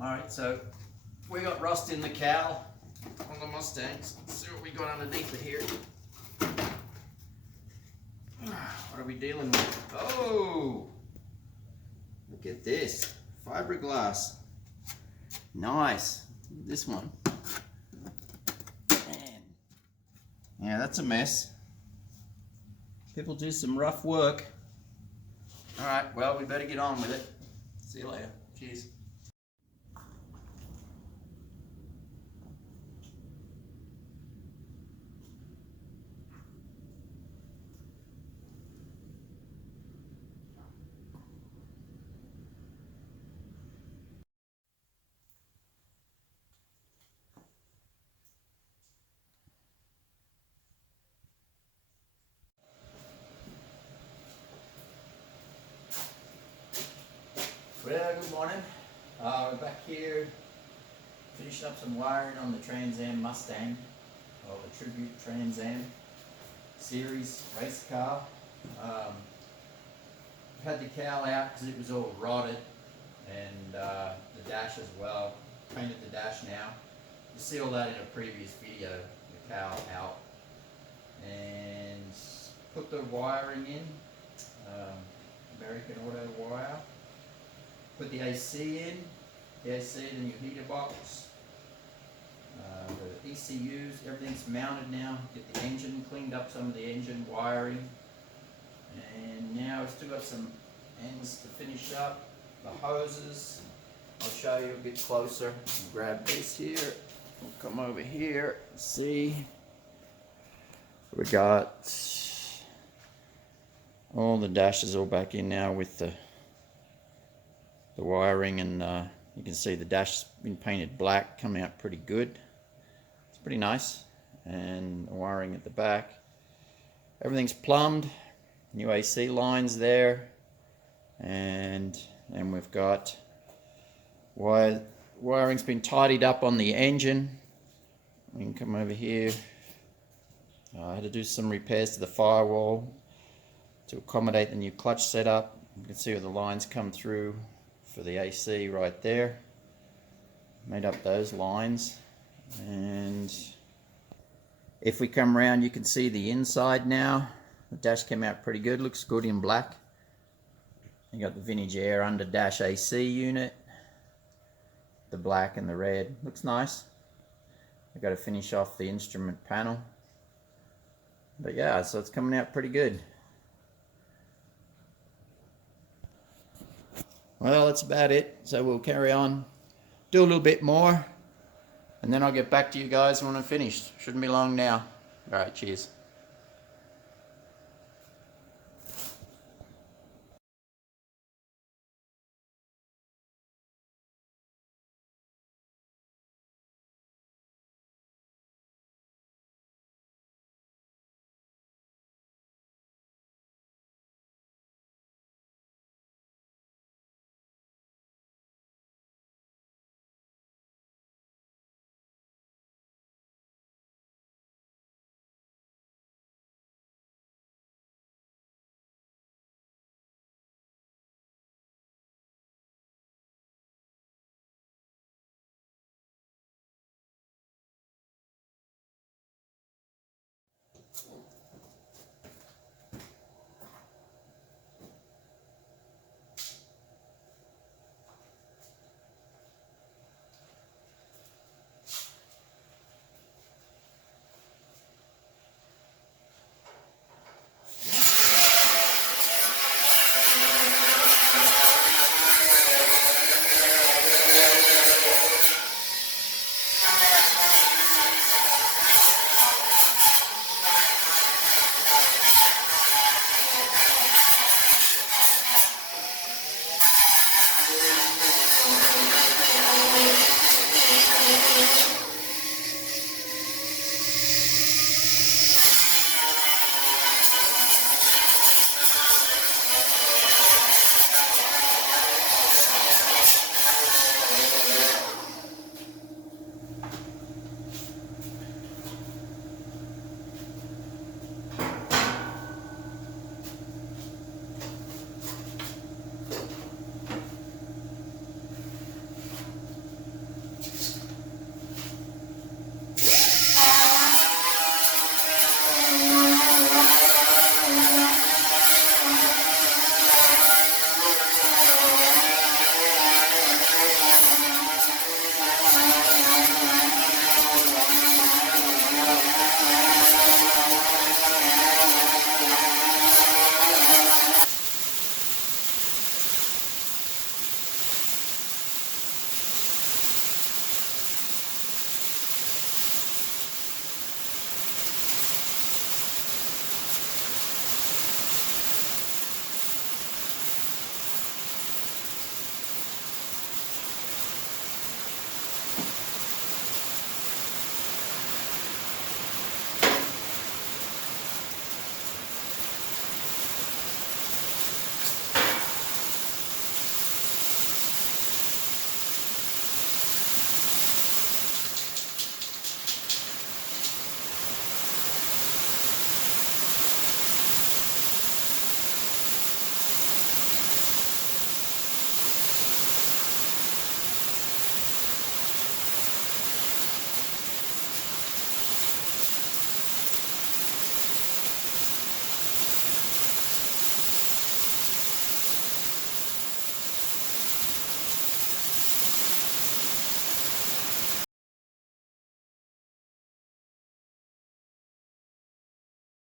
Alright, so we got rust in the cowl on the Mustangs. Let's see what we got underneath it here. What are we dealing with? Oh! Look at this. Fiberglass. Nice. This one. Man. Yeah, that's a mess. People do some rough work. Alright, well, we better get on with it. See you later. Cheers. Well, good morning. We're back here finishing up some wiring on the Trans Am Mustang, or the Tribute Trans Am series race car. Had the cowl out because it was all rotted, and the dash as well. Painted the dash now. You see all that in a previous video, the cowl out. And put the wiring in, American Auto wire. Put the AC in, the AC, the new heater box, the ECUs, everything's mounted now. Get the engine cleaned up, some of the engine wiring. And now we've still got some ends to finish up. The hoses, I'll show you a bit closer. Grab this here, we'll come over here, see. We got all the dashes all back in now with the wiring, and you can see the dash has been painted black, coming out pretty good. It's pretty nice. And the wiring at the back, everything's plumbed, new AC lines there, and then we've got wiring's been tidied up on the engine. We can come over here. I had to do some repairs to the firewall to accommodate the new clutch setup. You can see where the lines come through for the AC right there. Made up those lines. And if we come around, you can see the inside now. The dash came out pretty good, looks good in black. You got the vintage air under dash AC unit, the black and the red, looks nice. I've got to finish off the instrument panel. But yeah, so it's coming out pretty good. Well, that's about it. So we'll carry on, do a little bit more, and then I'll get back to you guys when I'm finished. Shouldn't be long now. Alright, cheers.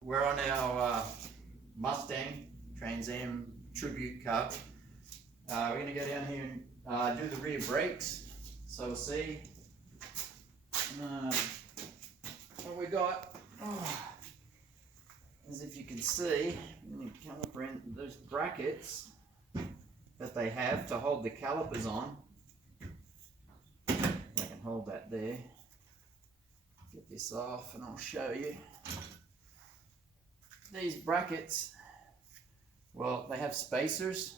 we're on our Mustang Trans Am tribute car. We're going to go down here and do the rear brakes. So we'll see what we got. As if you can see, you come up around those brackets that they have to hold the calipers on. I can hold that there. Get this off and I'll show you. These brackets, well, they have spacers,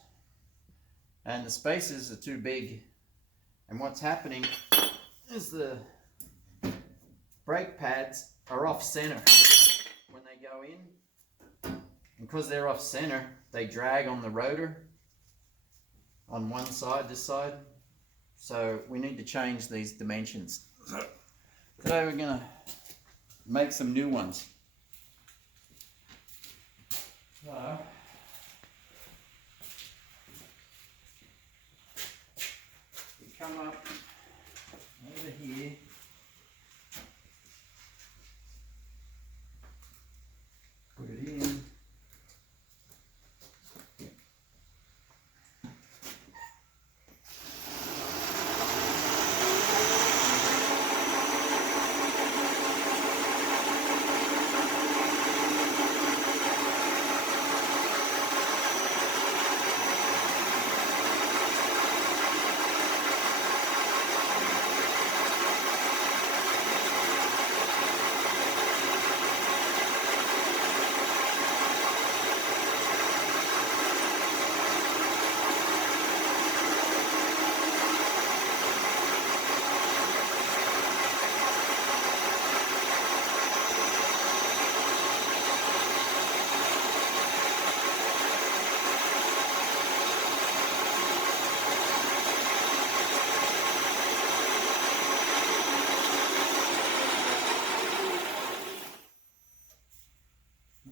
and the spacers are too big. And what's happening is the brake pads are off center when they go in. And because they're off center, they drag on the rotor on one side, this side. So we need to change these dimensions. Today we're going to make some new ones. So, we come up over here. Put it in.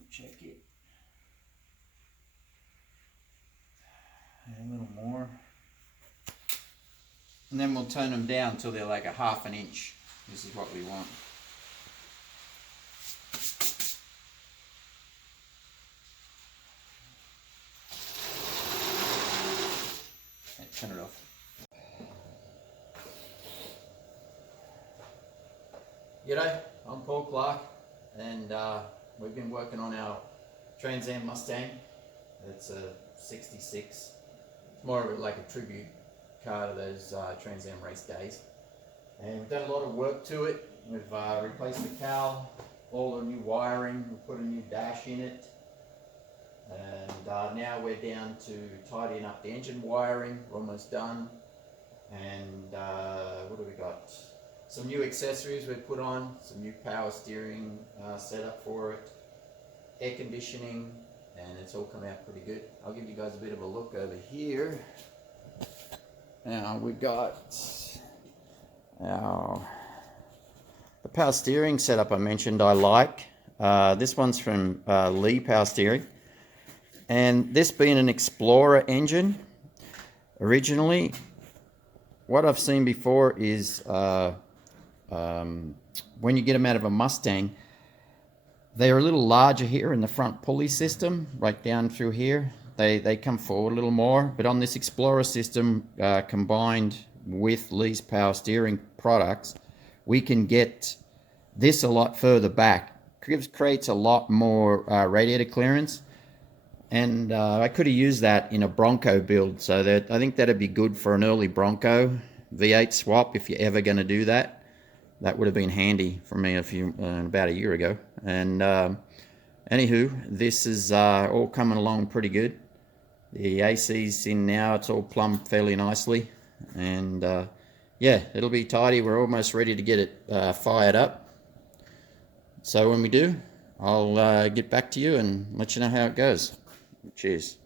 Check it. And a little more. And then we'll turn them down until they're like a ½ an inch. This is what we want. Okay, turn it off. G'day, I'm Paul Clark, and we've been working on our Trans Am Mustang. It's a 66. It's more of like a tribute car to those Trans Am race days. And we've done a lot of work to it. We've replaced the cowl, all the new wiring, we put a new dash in it. And now we're down to tidying up the engine wiring. We're almost done. And what do we got? Some new accessories we've put on, some new power steering setup for it, air conditioning, and it's all come out pretty good. I'll give you guys a bit of a look over here. Now we've got the power steering setup I mentioned I like. This one's from Lee Power Steering. And this being an Explorer engine, originally, what I've seen before is when you get them out of a Mustang, they're a little larger here in the front pulley system, right down through here. They come forward a little more, but on this Explorer system, combined with Lee's power steering products, we can get this a lot further back. Creates a lot more radiator clearance, and I could have used that in a Bronco build, so that I think that'd be good for an early Bronco V8 swap if you're ever going to do that. That would have been handy for me about a year ago. And anywho, this is all coming along pretty good. The AC's in now, it's all plumbed fairly nicely, and yeah, it'll be tidy. We're almost ready to get it fired up. So when we do, I'll get back to you and let you know how it goes. Cheers.